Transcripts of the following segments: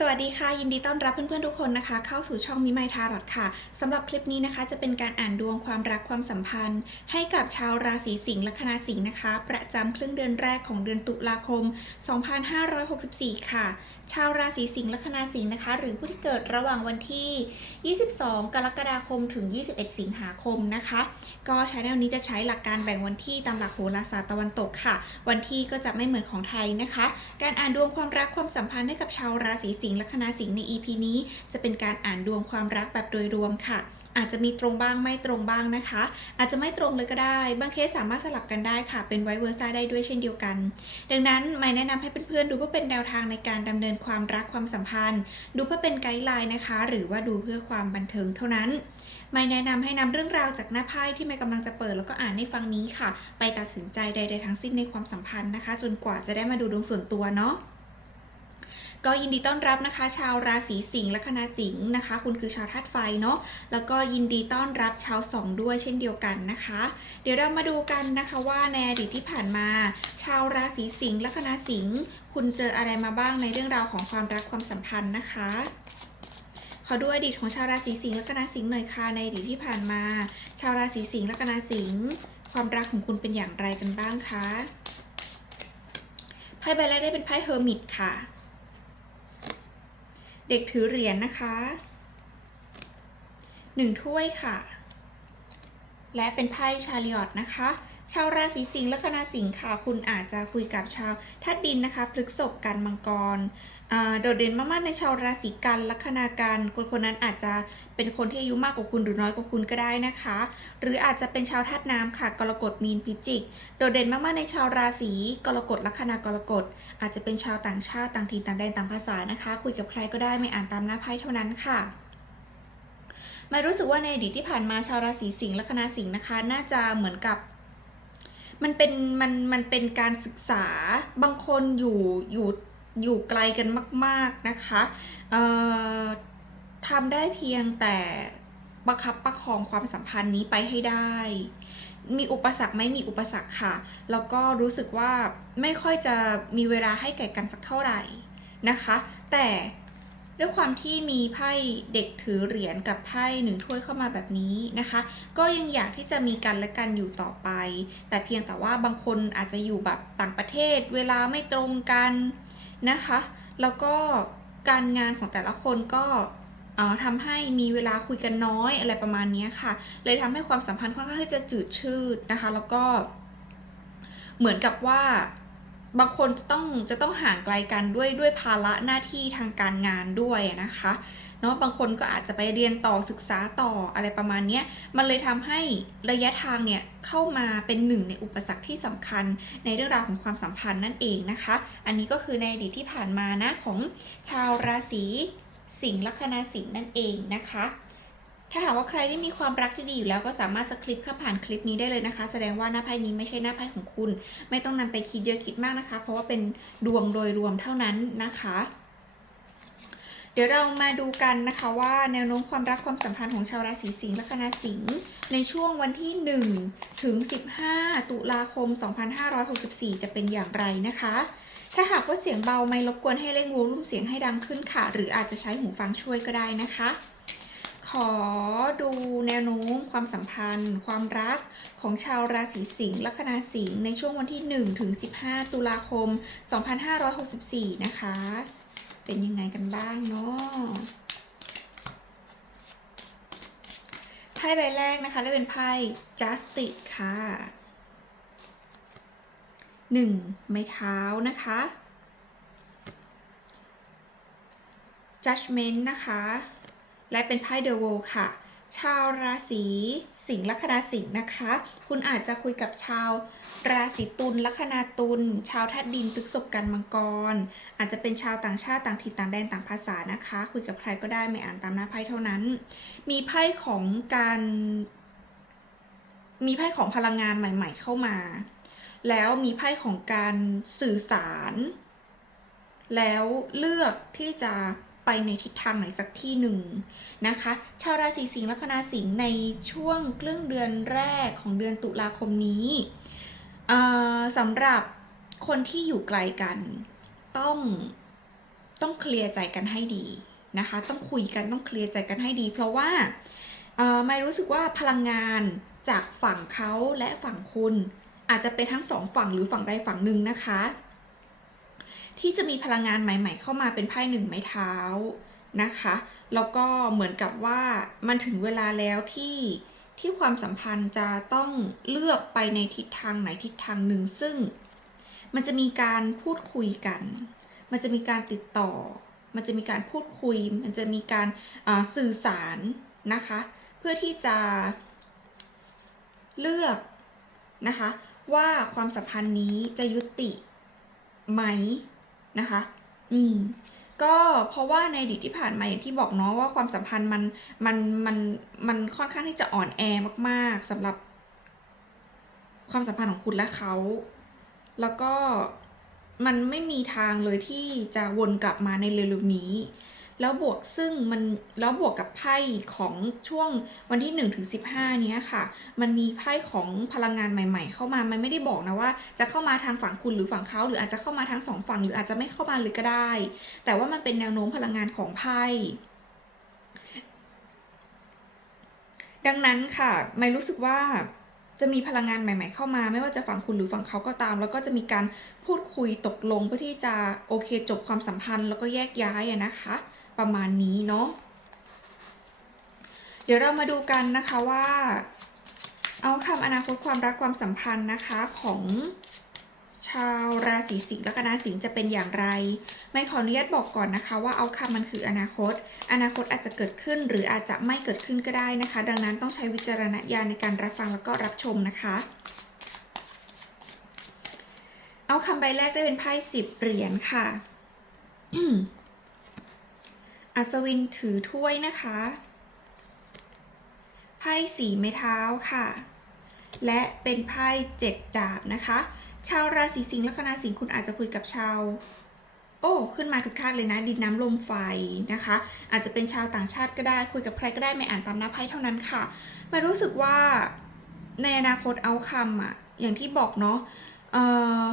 สวัสดีค่ะ ยินดีต้อนรับเพื่อนๆทุกคนนะคะ เข้าสู่ช่องมิไมทารอดค่ะสำหรับคลิปนี้นะคะ จะเป็นการอ่านดวงความรักความสัมพันธ์ ให้กับชาวราศีสิงห์ลัคนาสิงห์นะคะ ประจำครึ่งเดือนแรกของเดือนตุลาคม 2564 ค่ะ ชาวราศีสิงห์ลัคนาสิงห์นะคะ หรือผู้ที่เกิดระหว่างวันที่ 22 กรกฎาคมถึง 21 สิงหาคมนะคะ ก็ชาแนลนี้จะใช้หลักการแบ่งวันที่ตามหลักโหราศาสตร์ตะวันตกค่ะ วันที่ก็จะไม่เหมือนของไทยนะคะ การอ่านดวงความรักความสัมพันธ์ให้กับชาวราศีสิงห์ลัคนาสิงห์ใน EP นี้ จะเป็นการอ่านดวงความรักแบบโดยรวมค่ะ อาจจะมีตรงบ้างไม่ตรงบ้างนะคะ อาจจะไม่ตรงเลยก็ได้ บางเคสสามารถสลับกันได้ค่ะ เป็นไวเวอร์ซ่าได้ด้วยเช่นเดียวกัน ดังนั้นไม่แนะนำให้เพื่อนๆดูเพื่อเป็นแนวทางในการดำเนินความรักความสัมพันธ์ ดูเพื่อเป็นไกด์ไลน์นะคะ หรือว่าดูเพื่อความบันเทิงเท่านั้น ไม่แนะนำให้นำเรื่องราวจากหน้าไพ่ที่ไม่กำลังจะเปิดแล้วก็อ่านให้ฟังนี้ค่ะ ไปตัดสินใจใดๆทั้งสิ้นในความสัมพันธ์นะคะ จนกว่าจะได้มาดูดวงส่วนตัวเนาะ ก็ยินดีต้อนรับนะคะ ชาวราศีสิงห์ลัคนาสิงห์นะคะ คุณคือชาวธาตุไฟเนาะแล้วก็ยินดีต้อนรับชาวสองด้วยเช่นเดียวกันนะคะ เดี๋ยวเรามาดูกันนะคะว่าในอดีตที่ผ่านมา ชาวราศีสิงห์ลัคนาสิงห์คุณเจออะไรมาบ้างในเรื่องราวของความรักความสัมพันธ์นะคะขอดูอดีตของชาวราศีสิงห์ลัคนาสิงห์หน่อยค่ะในอดีตที่ผ่านมา ชาวราศีสิงห์ลัคนาสิงห์ความรักของคุณเป็นอย่างไรกันบ้างคะไพ่ใบแรกได้เป็นไพ่เฮอร์มิตค่ะ เด็กถือเหรียญนะคะหนึ่งถ้วยค่ะ และเป็นไพ่ชาริออตนะคะ ชาวราศีสิงห์ลัคณะสิงห์ค่ะ คุณอาจจะคุยกับชาวธาตุดินนะคะพฤกษบกันมังกร โดดเด่นมากๆในชาวราศีกันลัคนากันคนคนนั้นอาจจะเป็นคนที่อายุมากกว่าคุณหรือน้อยกว่าคุณก็ได้นะคะ หรืออาจจะเป็นชาวธาตุน้ำค่ะกรกฎมีนพิจิก โดดเด่นมากๆในชาวราศีกรกฎลัคนากรกฎอาจจะเป็นชาวต่างชาติต่างถิ่นต่างแดนต่างภาษานะคะ คุยกับใครก็ได้ไม่อ่านตามหน้าไพ่เท่านั้นค่ะม่รู้สึกว่าในอดีตที่ผ่านมาชาวราศีสิงห์ลัคนาสิงห์นะคะ น่าจะเหมือนกับมันเป็นมันมันเป็นการศึกษาบางคนอยู่อยู่ อยู่ไกลกันมาก ๆนะคะเอ่อทำได้เพียงแต่ประคับประคองความสัมพันธ์นี้ไปให้ได้ มีอุปสรรคไหมมีอุปสรรคค่ะ แล้วก็รู้สึกว่าไม่ค่อยจะมีเวลาให้แก่กันสักเท่าไหร่นะคะ แต่ ด้วยความที่มีไพ่เด็กถือเหรียญกับไพ่หนึ่งถ้วยเข้ามาแบบนี้นะคะ ก็ยังอยากที่จะมีกันและกันอยู่ต่อไป แต่เพียงแต่ว่าบางคนอาจจะอยู่แบบต่างประเทศ เวลาไม่ตรงกันนะคะ แล้วก็การงานของแต่ละคนก็ทำให้มีเวลาคุยกันน้อยอะไรประมาณนี้ค่ะ เลยทำให้ความสัมพันธ์ค่อนข้างที่จะจืดชืดนะคะ แล้วก็เหมือนกับว่า บางคนจะต้องจะต้องห่างไกลกันด้วยด้วยภาระหน้าที่ทางการงานด้วยนะคะเนาะบางคนก็อาจจะไปเรียนต่อศึกษาต่ออะไรประมาณนี้มันเลยทำให้ระยะทางเนี่ยเข้ามาเป็นหนึ่งในอุปสรรคที่สำคัญในเรื่องราวของความสัมพันธ์นั่นเองนะคะ อันนี้ก็คือในอดีตที่ผ่านมานะของชาวราศีสิงห์ลัคนาสิงห์นั่นเองนะคะ ถ้าหากว่าใครที่มีความรักที่ดีอยู่แล้วก็สามารถสคริปข้ามผ่านคลิปนี้ได้เลยนะคะ แสดงว่าหน้าไพ่นี้ไม่ใช่หน้าไพ่ของคุณ ไม่ต้องนำไปคิดเยอะคิดมากนะคะ เพราะว่าเป็นดวงโดยรวมเท่านั้นนะคะ เดี๋ยวเรามาดูกันนะคะว่าแนวโน้มความรักความสัมพันธ์ของชาวราศีสิงห์ลัคนาสิงห์ในช่วงวันที่ 1 ถึง 15 ตุลาคม 2564 จะเป็นอย่างไรนะคะถ้าหากว่าเสียงเบาไม่รบกวนให้เร่งวูลุ่มเสียงให้ดังขึ้นค่ะ หรืออาจจะใช้หูฟังช่วยก็ได้นะคะ ขอดูแนวโน้มความสัมพันธ์ ความรักของชาวราศีสิงห์ลัคนาสิงห์ในช่วงวันที่1ถึง15 ตุลาคม 2564 นะคะ เป็นยังไงกันบ้างเนาะไพ่ใบแรกนะคะได้เป็นไพ่ Justice ค่ะ 1 ไม้เท้านะคะ Judgment นะคะ และเป็นไพ่เดอะโวค่ะ ชาวราศีสิงห์ลัคนาสิงห์นะคะ คุณอาจจะคุยกับชาวราศีตุลลัคนาตุลชาวธาตุดินพฤกษบกันมังกร อาจจะเป็นชาวต่างชาติต่างถิ่นต่างแดนต่างภาษานะคะ คุยกับใครก็ได้ไม่อ่านตามหน้าไพ่เท่านั้น มีไพ่ของการ มีไพ่ของพลังงานใหม่ ๆ เข้ามา แล้วมีไพ่ของการสื่อสาร แล้วเลือกที่จะ ไปในทิศทางไหนสักที่หนึ่งนะคะ ชาวราศีสิงห์ลัคนาสิงห์ในช่วงครึ่งเดือนแรกของเดือนตุลาคมนี้สำหรับคนที่อยู่ไกลกัน ต้องต้องเคลียร์ใจกันให้ดีนะคะ ต้องคุยกันต้องเคลียร์ใจกันให้ดี เพราะว่าไม่รู้สึกว่าพลังงานจากฝั่งเขาและฝั่งคุณอาจจะเป็นทั้งสองฝั่งหรือฝั่งใดฝั่งหนึ่งนะคะ ที่จะมีพลังงานใหม่ ๆ เข้ามาเป็นไพ่หนึ่งไม้เท้านะคะแล้วก็เหมือนกับว่ามันถึงเวลาแล้วที่ที่ความสัมพันธ์จะต้องเลือกไปในทิศทางไหนทิศทางหนึ่งซึ่ง มันจะมีการพูดคุยกัน มันจะมีการติดต่อ มันจะมีการพูดคุย มันจะมีการสื่อสารนะคะ เพื่อที่จะเลือกนะคะว่าความสัมพันธ์นี้จะยุติ ไหมนะคะ อืม ก็เพราะว่าในอดีตที่ผ่านมาอย่างที่บอกเนาะว่าความสัมพันธ์มันมันมันมันค่อนข้างที่จะอ่อนแอมากๆสำหรับ ความสัมพันธ์ของคุณและเขา แล้วก็มันไม่มีทางเลยที่จะวนกลับมาในเร็วๆนี้ แล้วบวกซึ่งมันแล้วบวกกับไพ่ของช่วงวันที่1ถึง15เนี้ยค่ะ มันมีไพ่ของพลังงานใหม่ ๆ เข้ามา มันไม่ได้บอกนะว่า จะเข้ามาทางฝั่งคุณหรือฝั่งเขาหรืออาจจะเข้ามาทั้งสองฝั่งหรืออาจจะไม่เข้ามาเลยก็ได้ แต่ว่ามันเป็นแนวโน้มพลังงานของไพ่ดังนั้นค่ะ ไม่รู้สึกว่าจะมีพลังงานใหม่ ๆ เข้ามา ไม่ว่าจะฝั่งคุณหรือฝั่งเขาก็ตาม แล้วก็จะมีการพูดคุยตกลงเพื่อที่จะโอเคจบความสัมพันธ์ แล้วก็แยกย้ายนะคะ ประมาณนี้เนาะเดี๋ยวเรามาดูกันนะคะว่า เอาคำอนาคตความรักความสัมพันธ์นะคะของชาวราศีสิงห์และคณะสิงห์จะเป็นอย่างไร ไม่ขออนุญาตบอกก่อนนะคะ ว่าเอาคำมันคืออนาคต อนาคตอาจจะเกิดขึ้นหรืออาจจะไม่เกิดขึ้นก็ได้นะคะ ดังนั้นต้องใช้วิจารณญาณในการรับฟังแล้วก็รับชมนะคะ เอาคำใบแรกได้เป็นไพ่สิบเหรียญค่ะอั อัศวินถือถ้วยนะคะ ไพ่สีไม้เท้าค่ะ และเป็นไพ่เจ็ดดาบนะคะ ชาวราศีสิงห์ลัคนาสิงห์คุณอาจจะคุยกับชาว โอ้ ขึ้นมาทุกท่านเลยนะ ดินน้ำลมไฟนะคะ อาจจะเป็นชาวต่างชาติก็ได้ คุยกับใครก็ได้ไม่อ่านตามหน้าไพ่เท่านั้นค่ะ มารู้สึกว่าในอนาคตเอาคำอะอย่างที่บอกเนาะเอ่อ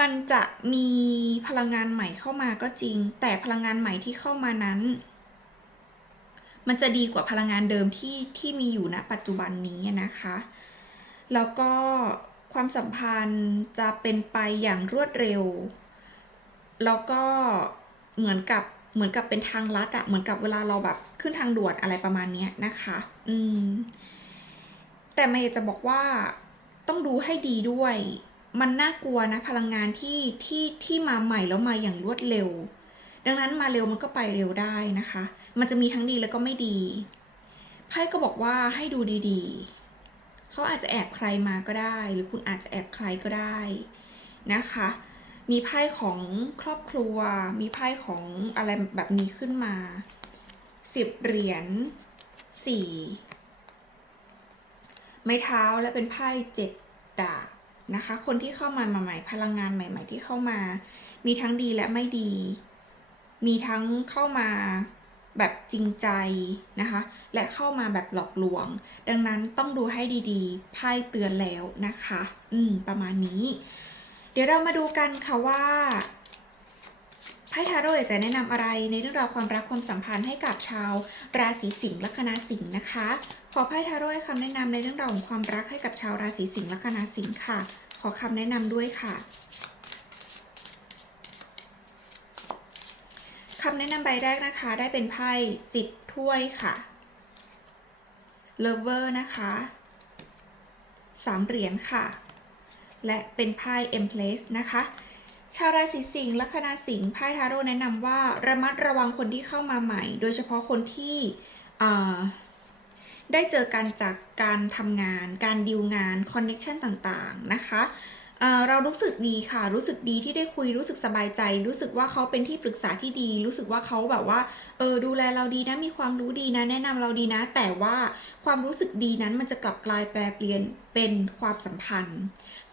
มันจะมีพลังงานใหม่เข้ามาก็จริง แต่พลังงานใหม่ที่เข้ามานั้น มันจะดีกว่าพลังงานเดิมที่ที่มีอยู่ณปัจจุบันนี้นะคะ แล้วก็ความสัมพันธ์จะเป็นไปอย่างรวดเร็ว แล้วก็เหมือนกับเหมือนกับเป็นทางลัดอะเหมือนกับเวลาเราแบบขึ้นทางด่วนอะไรประมาณนี้นะคะ อืม แต่เมย์จะบอกว่าต้องดูให้ดีด้วย มันน่ากลัวนะพลังงานที่ที่ที่มาใหม่แล้วมาอย่างรวดเร็ว ดังนั้นมาเร็วมันก็ไปเร็วได้นะคะ มันจะมีทั้งดีแล้วก็ไม่ดีไพ่ก็บอกว่าให้ดูดีๆ เขาอาจจะแอบใครมาก็ได้ หรือคุณอาจจะแอบใครก็ได้นะคะ มีไพ่ของครอบครัว มีไพ่ของอะไรแบบนี้ขึ้นมาสิบเหรียญสี่ไม้เท้าและเป็นไพ่เจ็ดดาบ นะคะ คนที่เข้ามาใหม่ๆพลังงานใหม่ ๆ ที่เข้ามา มีทั้งดีและไม่ดี มีทั้งเข้ามาแบบจริงใจนะคะ และเข้ามาแบบหลอกลวง ดังนั้นต้องดูให้ดีๆไพ่เตือนแล้วนะคะ อืม ประมาณนี้ เดี๋ยวเรามาดูกันค่ะว่าไพ่ทาโร่อยากจะแนะนำอะไรในเรื่องราวความรักความสัมพันธ์ให้กับชาวราศีสิงห์ลัคนาสิงห์นะคะ อไพ่ทาโร่ให้คำแนะนำในเรื่องราวของความรักให้กับชาวราศีสิงห์ลัคนาสิงห์ค่ะ ขอคำแนะนำด้วยค่ะคำแนะนำใบแรกนะคะ ได้เป็นไพ่สิบถ้วยค่ะ lover นะคะสามเหรียญค่ะ และเป็นไพ่ empress นะคะชาวราศีสิงห์ลัคนาสิงห์ไพ่ทาโร่แนะนำว่าระมัดระวังคนที่เข้ามาใหม่ โดยเฉพาะคนที่อ่า ได้เจอกันจากการทำงาน การดีลงานคอนเน็ชันต่างๆนะคะเอ่อเรารู้สึกดีค่ะ รู้สึกดีที่ได้คุย รู้สึกสบายใจ รู้สึกว่าเขาเป็นที่ปรึกษาที่ดี รู้สึกว่าเขาแบบว่า เออ ดูแลเราดีนะ มีความรู้ดีนะ แนะนำเราดีนะ แต่ว่าความรู้สึกดีนั้นมันจะกลับกลายแปลเปลี่ยนเป็นความสัมพันธ์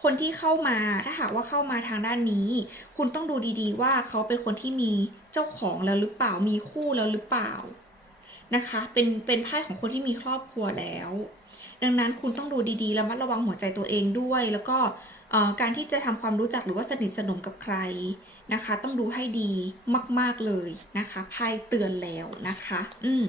คนที่เข้ามา ถ้าหากว่าเข้ามาทางด้านนี้ คุณต้องดูดีๆ ว่าเขาเป็นคนที่มีเจ้าของแล้วหรือเปล่า มีคู่แล้วหรือเปล่า นะคะ เป็นเป็นไพ่ของคนที่มีครอบครัวแล้ว ดังนั้นคุณต้องดูดีๆแล้วมัดระวังหัวใจตัวเองด้วย แล้วก็การที่จะทำความรู้จักหรือว่าสนิทสนมกับใครนะคะ ต้องดูให้ดีมาก ๆเลยนะคะไพ่เตือนแล้วนะคะ อืม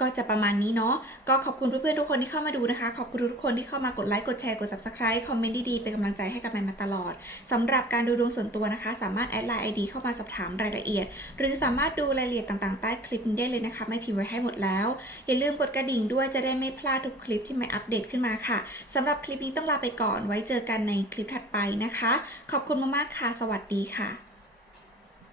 ก็จะประมาณนี้เนาะก็ขอบคุณเพื่อนๆทุกคนที่เข้ามาดูนะคะ ขอบคุณทุกคนที่เข้ามากดไลค์กดแชร์กด subscribe คอมเมนต์ดีๆเป็นกำลังใจให้กับแมนมาตลอดสำหรับการดูดวงส่วนตัวนะคะ สามารถแอดไลน์ ID เข้ามาสอบถามรายละเอียด หรือสามารถดูรายละเอียดต่างๆ ใต้คลิปนี้ได้เลยนะคะไม่พิมพ์ไว้ให้หมดแล้ว อย่าลืมกดกระดิ่งด้วยจะได้ไม่พลาดทุกคลิปที่ไม่อัปเดตขึ้นมาค่ะสำหรับคลิปนี้ต้องลาไปก่อนไว้เจอกันในคลิปถัดไปนะคะ ขอบคุณมากๆค่ะ สวัสดีค่ะ